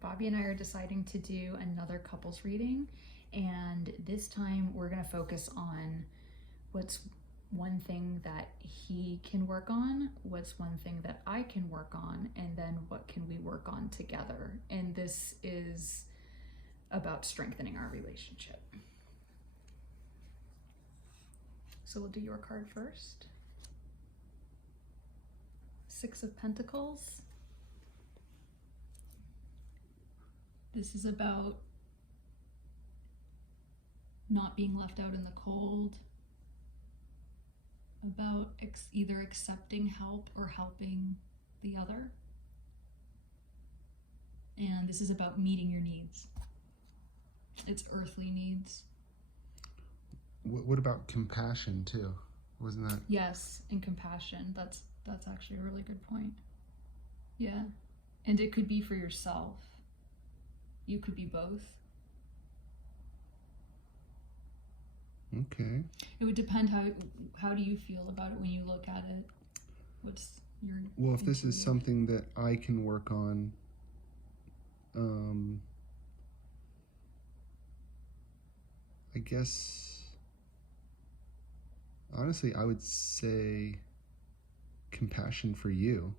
Bobby and I are deciding to do another couples reading, and this time we're going to focus on what's one thing that he can work on, what's one thing that I can work on, and then what can we work on together. And this is about strengthening our relationship. So we'll do your card first. Six of Pentacles. This is about not being left out in the cold, about either accepting help or helping the other. And this is about meeting your needs. It's earthly needs. What about compassion too? Wasn't that? Yes, and compassion. That's actually a really good point. Yeah. And it could be for yourself. You could be both. Okay. It would depend how do you feel about it when you look at it? What's your Well, if this is something that I can work on, I guess honestly I would say compassion for you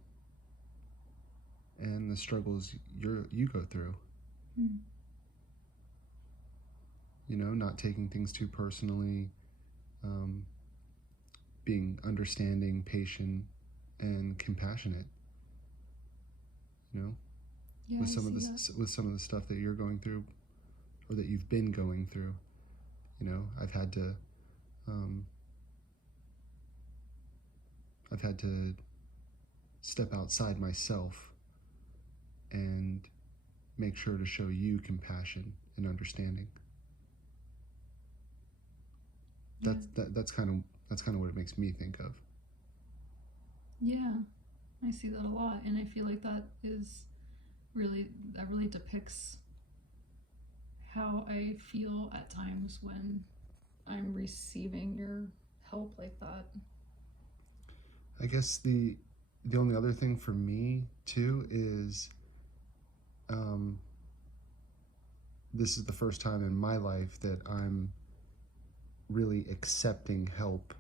and the struggles you go through. You know, not taking things too personally, being understanding, patient, and compassionate. You know, Yeah, with some of the stuff that you're going through, or that you've been going through. You know, I've had to step outside myself and make sure to show you compassion and understanding. Yeah. That's kind of what it makes me think of. Yeah, I see that a lot, and I feel like that really depicts how I feel at times when I'm receiving your help like that. I guess the only other thing for me too is this is the first time in my life that I'm really accepting help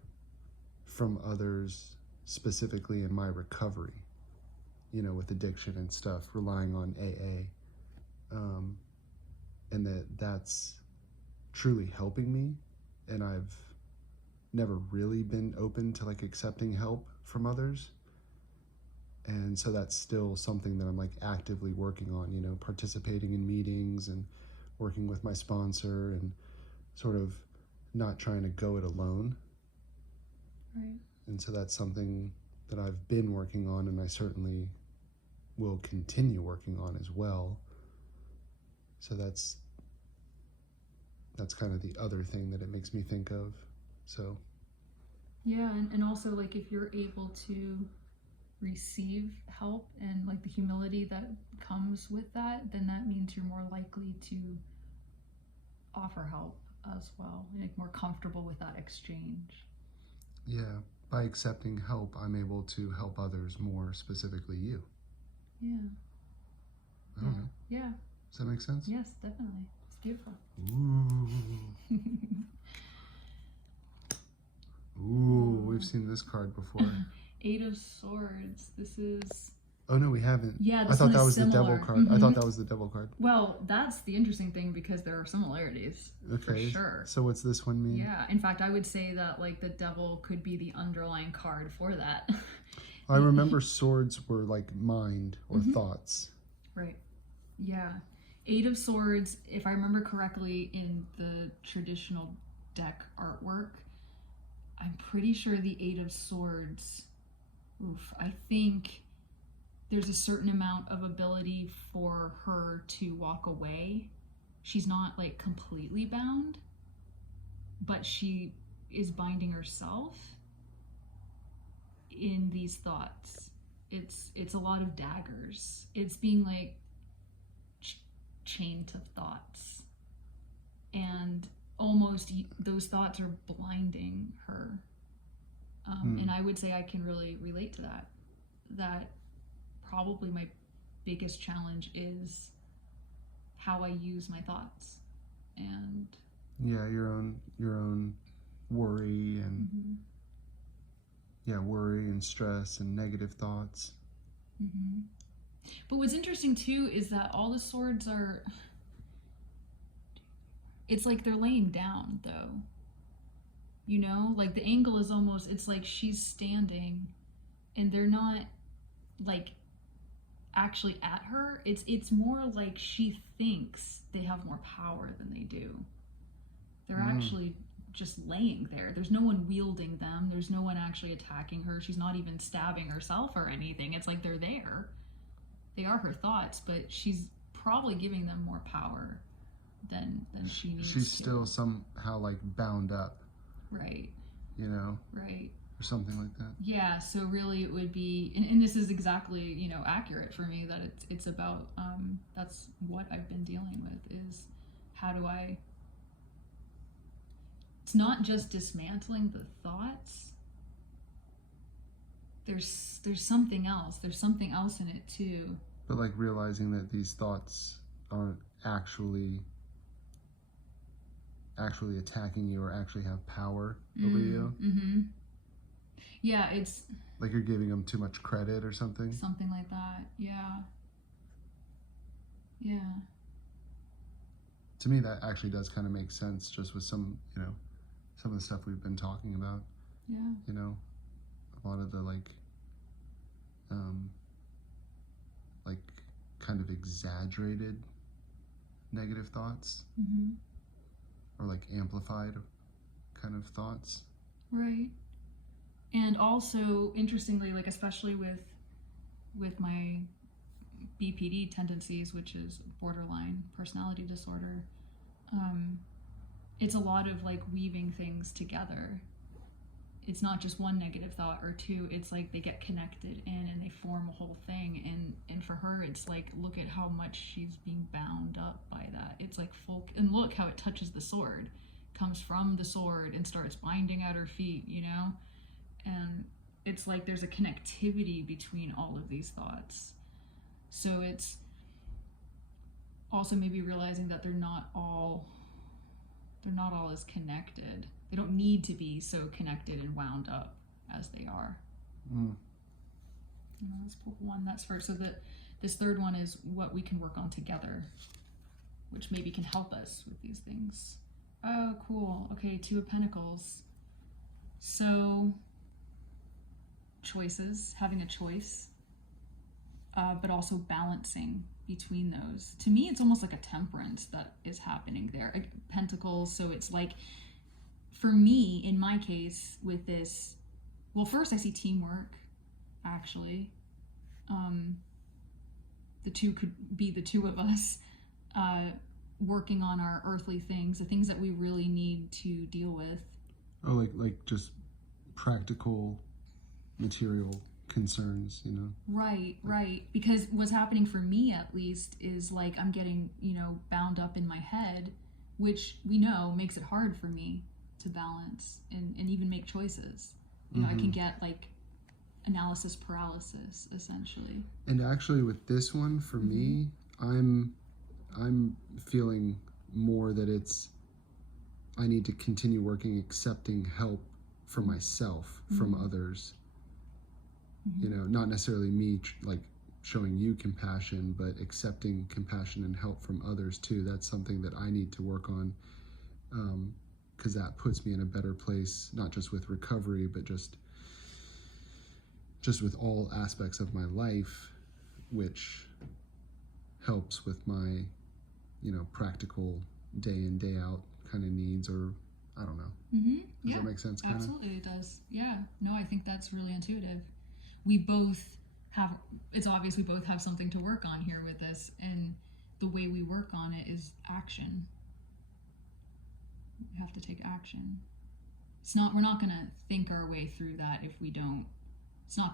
from others, specifically in my recovery, you know, with addiction and stuff, relying on AA, and that's truly helping me. And I've never really been open to like accepting help from others, and so that's still something that I'm like actively working on, you know, participating in meetings and working with my sponsor and sort of not trying to go it alone. Right. And so that's something that I've been working on, and I certainly will continue working on as well. So that's kind of the other thing that it makes me think of. So yeah, and also like if you're able to receive help and like the humility that comes with that, then that means you're more likely to offer help as well, like more comfortable with that exchange. yeah, by accepting help, I'm able to help others, more specifically you. Yeah. I don't know. Yeah. Does that make sense? Yes, definitely. It's beautiful. Ooh, we've seen this card before. Eight of Swords. This is... Oh no, we haven't. Yeah, I thought that was similar. the devil card. I thought that was the devil card. Well, that's the interesting thing because there are similarities. Okay. For sure. So what's this one mean? Yeah. In fact, I would say that like the devil could be the underlying card for that. I remember swords were like mind or thoughts. Right. Yeah. Eight of Swords, if I remember correctly, in the traditional deck artwork, I'm pretty sure the Eight of Swords, I think there's a certain amount of ability for her to walk away. She's not like completely bound, but she is binding herself in these thoughts. It's a lot of daggers. It's being like chained to thoughts, and almost those thoughts are blinding her. And I would say I can really relate to that. That probably my biggest challenge is how I use my thoughts. And yeah, your own worry and mm-hmm. worry and stress and negative thoughts. Mm-hmm. But what's interesting too is that all the swords are, it's like they're laying down though. You know, like the angle is almost, it's like she's standing and they're not like actually at her. It's more like she thinks they have more power than they do. They're actually just laying there. There's no one wielding them. There's no one actually attacking her. She's not even stabbing herself or anything. It's like they're there. They are her thoughts, but she's probably giving them more power than she needs. She's still somehow like bound up. Right. You know? Right. Or something like that. Yeah, so really it would be, and this is exactly, you know, accurate for me, that it's about, that's what I've been dealing with, is how do I, it's not just dismantling the thoughts, there's something else, there's something else in it too. But like realizing that these thoughts aren't actually attacking you or actually have power over you. Mm-hmm. Yeah, it's like you're giving them too much credit or something. Something like that. Yeah. Yeah. To me, that actually does kind of make sense, just with some of the stuff we've been talking about. Yeah. You know, a lot of the like kind of exaggerated negative thoughts. Mm-hmm. Or like amplified kind of thoughts. Right. And also, interestingly, like especially with my BPD tendencies, which is borderline personality disorder, it's a lot of like weaving things together. It's not just one negative thought or two. It's like they get connected in and they form a whole thing. And for her, it's like, look at how much she's being bound up by that. It's like full, and look how it touches the sword, comes from the sword and starts binding at her feet, you know? And it's like there's a connectivity between all of these thoughts. So it's also maybe realizing that they're not all as connected. They don't need to be so connected and wound up as they are. Let's put one that's first. So this third one is what we can work on together, which maybe can help us with these things. Oh, cool. Okay, Two of Pentacles. So choices, having a choice, but also balancing between those. To me, it's almost like a temperance that is happening there. Pentacles, so it's like, for me, in my case, with this, well, first I see teamwork, actually. The two could be the two of us working on our earthly things, the things that we really need to deal with. Oh, like just practical, material concerns, you know? Right. Because what's happening for me, at least, is like I'm getting, bound up in my head, which we know makes it hard for me to balance and even make choices. I can get like analysis paralysis, essentially. And actually with this one, for me, I'm feeling more that I need to continue working, accepting help for myself from others. Not necessarily me like showing you compassion, but accepting compassion and help from others too. That's something that I need to work on, because that puts me in a better place, not just with recovery, but just with all aspects of my life, which helps with my, practical day in, day out kind of needs, or I don't know. Does that make sense? Kinda? Absolutely, it does. Yeah. No, I think that's really intuitive. We both have, it's obvious we both have something to work on here with this, and the way we work on it is action. We have to take action. We're not going to think our way through that if we don't,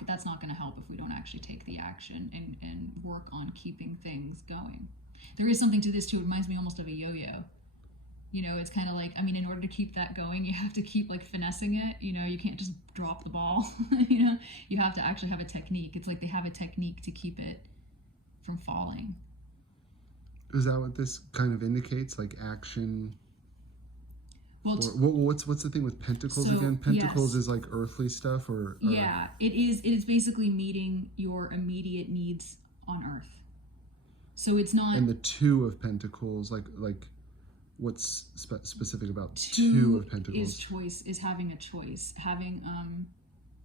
that's not going to help if we don't actually take the action and work on keeping things going. There is something to this too. It reminds me almost of a yo-yo. It's kind of like, in order to keep that going, you have to keep like finessing it. You can't just drop the ball. You have to actually have a technique. It's like they have a technique to keep it from falling. Is that what this kind of indicates? Like action? Well, Or what's the thing with pentacles so, again? Pentacles yes. is like earthly stuff, or Yeah, it is. It is basically meeting your immediate needs on Earth. So it's not. and the two of pentacles, like what's specific about two Two of pentacles? is choice, is having a choice, having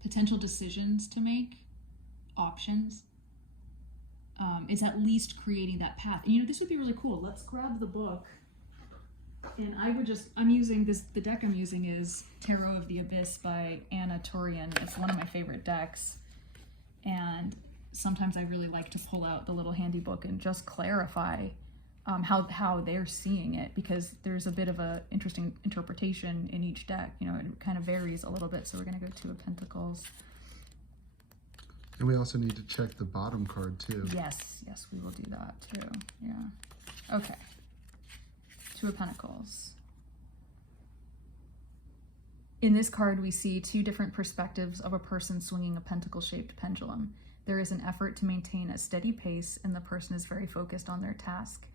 potential decisions to make, options. It's at least creating that path. And this would be really cool. Let's grab the book. And I'm using this, the deck I'm using is Tarot of the Abyss by Anna Turian. It's one of my favorite decks. And sometimes I really like to pull out the little handy book and just clarify how they're seeing it, because there's a bit of a interesting interpretation in each deck. It kind of varies a little bit. So we're going to go Two of Pentacles. And we also need to check the bottom card too. Yes, we will do that too. Yeah. Okay. Two of Pentacles. In this card, we see two different perspectives of a person swinging a pentacle-shaped pendulum. There is an effort to maintain a steady pace, and the person is very focused on their task,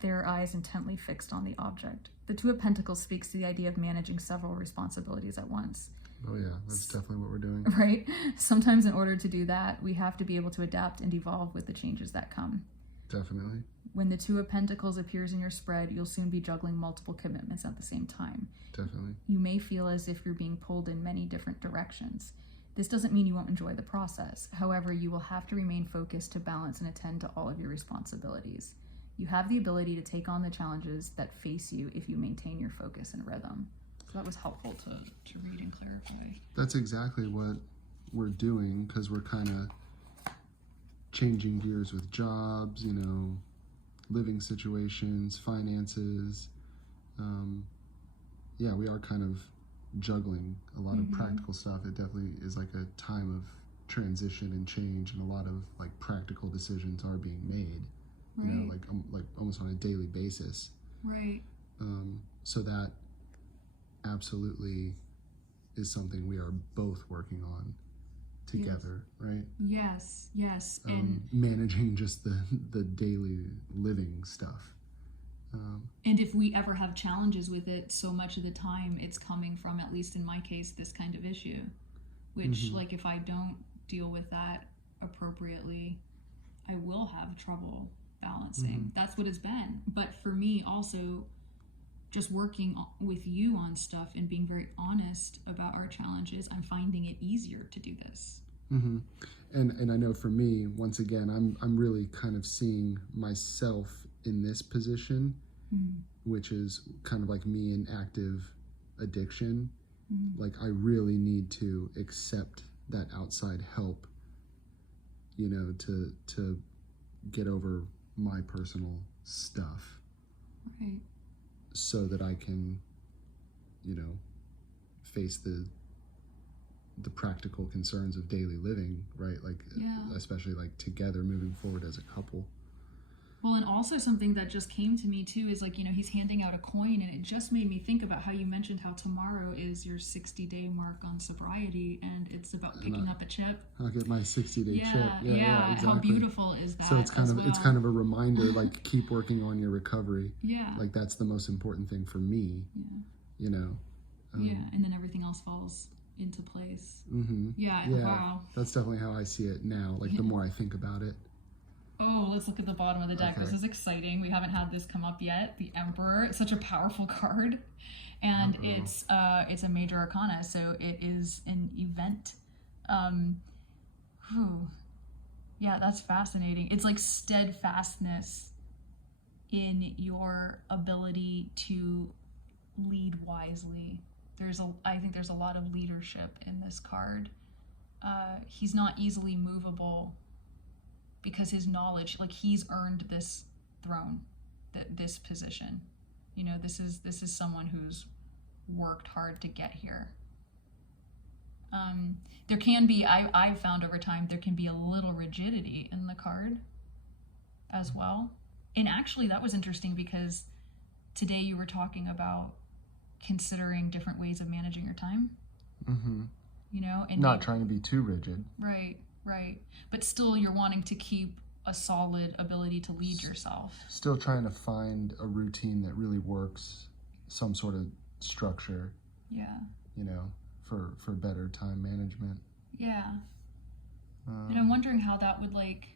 their eyes intently fixed on the object. The Two of Pentacles speaks to the idea of managing several responsibilities at once. Oh yeah, that's definitely what we're doing. Right? Sometimes in order to do that, we have to be able to adapt and evolve with the changes that come. Definitely. When the Two of Pentacles appears in your spread, you'll soon be juggling multiple commitments at the same time. Definitely. You may feel as if you're being pulled in many different directions. This doesn't mean you won't enjoy the process. However, you will have to remain focused to balance and attend to all of your responsibilities. You have the ability to take on the challenges that face you if you maintain your focus and rhythm. So that was helpful to read and clarify. That's exactly what we're doing, because we're kind of changing gears with jobs, living situations, finances. Yeah, we are kind of juggling a lot of practical stuff. It definitely is like a time of transition and change, and a lot of like practical decisions are being made. Right. Like almost on a daily basis. Right. So that absolutely is something we are both working on together, right? Yes. And managing just the daily living stuff. And if we ever have challenges with it, so much of the time it's coming from, at least in my case, this kind of issue, which like if I don't deal with that appropriately, I will have trouble balancing. That's what it's been. But for me also, just working with you on stuff and being very honest about our challenges, I'm finding it easier to do this. And I know for me, once again, I'm really kind of seeing myself in this position, which is kind of like me in active addiction. Like I really need to accept that outside help, to get over my personal stuff. Right. So that I can, face the practical concerns of daily living, right? Like, especially like together moving forward as a couple. Well, and also something that just came to me too is like, he's handing out a coin, and it just made me think about how you mentioned how tomorrow is your 60-day mark on sobriety, and it's about picking up a chip. I'll get my 60-day chip. Yeah, exactly. How beautiful is that? So it's kind of a reminder, like keep working on your recovery. Yeah. Like that's the most important thing for me. Yeah. And then everything else falls into place. Yeah. Wow. That's definitely how I see it now. Like the more I think about it. Oh, let's look at the bottom of the deck. Okay. This is exciting. We haven't had this come up yet. The Emperor. It's such a powerful card. And it's a major arcana, so it is an event. Yeah, that's fascinating. It's like steadfastness in your ability to lead wisely. I think there's a lot of leadership in this card. He's not easily movable, because his knowledge, like he's earned this throne, this position. This is someone who's worked hard to get here. There can be, I've found over time, there can be a little rigidity in the card as well. And actually that was interesting, because today you were talking about considering different ways of managing your time. And not trying to be too rigid. Right. But still you're wanting to keep a solid ability to lead yourself. Still trying to find a routine that really works, some sort of structure, Yeah. you know, for better time management. Yeah. And I'm wondering how that would like,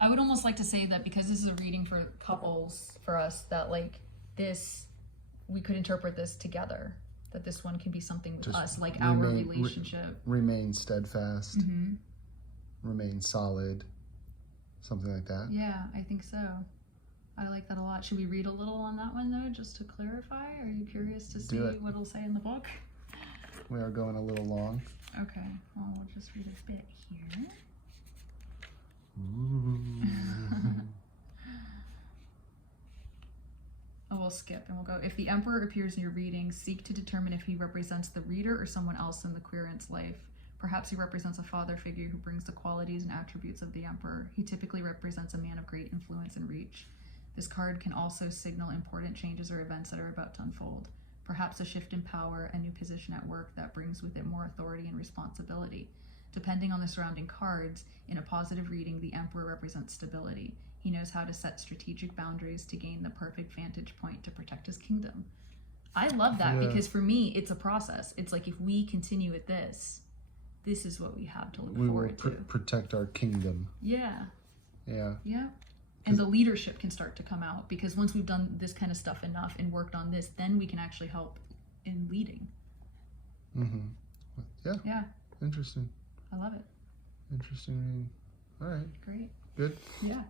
I would almost like to say that because this is a reading for couples for us, that like this, we could interpret this together, that this one can be something with Just us, like our relationship. Remain steadfast, Mm-hmm. remain solid, something like that. Yeah, I think so. I like that a lot. Should we read a little on that one though, just to clarify? Are you curious to see what it'll say in the book? We are going a little long. Okay, well, we'll just read a bit here. Ooh. Oh, we'll skip and we'll go. If the Emperor appears in your reading, seek to determine if he represents the reader or someone else in the querent's life. Perhaps he represents a father figure who brings the qualities and attributes of the Emperor. He typically represents a man of great influence and reach. This card can also signal important changes or events that are about to unfold. Perhaps a shift in power, a new position at work that brings with it more authority and responsibility. Depending on the surrounding cards, in a positive reading, the Emperor represents stability. He knows how to set strategic boundaries to gain the perfect vantage point to protect his kingdom. I love that because for me, it's a process. It's like if we continue with this is what we have to look forward to. Protect our kingdom. Yeah. Yeah. Yeah. And the leadership can start to come out because once we've done this kind of stuff enough and worked on this, then we can actually help in leading. Mm-hmm. Yeah. Yeah. Interesting. I love it. Interesting reading. All right. Great. Good. Yeah.